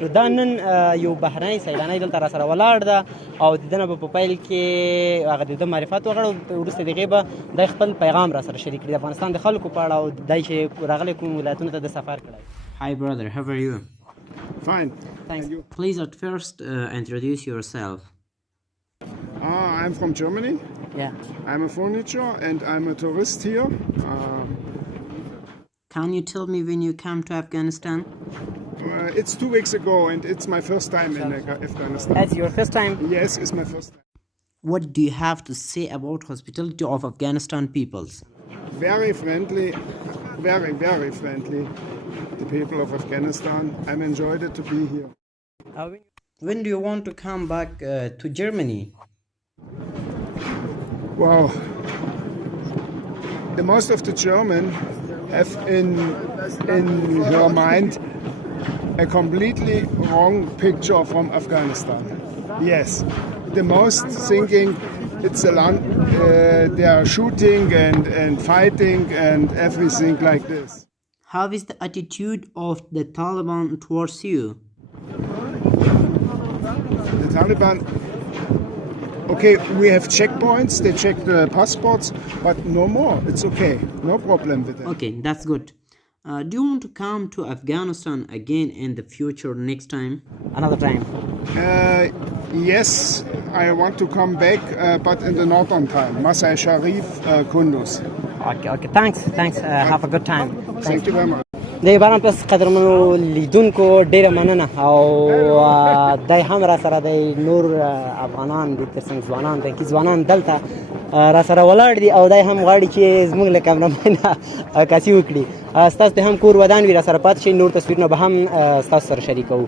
دا نن یو بهرني سیلانی دلته را سره ولاړ ده او د ده نه به په پیل کې هغه د ده معرفت وغواړو، وروسته د هغې به دی خپل پیغام را سره شریک کړي د افغانستان د خلکو په اړه او دی چې راغلی کوم ولایتونو ته د سفر کړی. Hi brother, how are you? Fine. Thanks. Please at first introduce yourself. I'm from Germany. Yeah. I'm a furniture and I'm a tourist here. Can you tell me when you come to Afghanistan? It's 2 weeks ago and it's my first time in Afghanistan. That's your first time? Yes, it's my first time. What do you have to say about hospitality of Afghanistan peoples? Very friendly, very, very friendly. The people of Afghanistan. I'm enjoyed it to be here. When do you want to come back to Germany? Wow. The most of the German have in her mind a completely wrong picture from Afghanistan. Yes, the most thinking it's a land, they are shooting and fighting and everything like this. How is the attitude of the Taliban towards you? The Taliban, okay, we have checkpoints, they check the passports, but no more, it's okay, no problem with it. Okay, that's good. Do you want to come to Afghanistan again in the future next time? Another time. Yes, I want to come back, but in the northern time, Masai Sharif, Kunduz. Okay, thanks. Have a good time. Thank you very much. د باران پلس قدرمنو لیدونکو ډیره مننه او دی هم را سره دی نور افغانان دي ترڅنګ ځوانان دي کې ځوانان دلته را سره ولاړ دي او دی هم غواړي چې زموږ له کامرمین عکاسي وکړي. ستاسو ته هم کور ودان وي را سره پاتې شئ، نور تصویرونه به هم ستاسو سره شریکوو.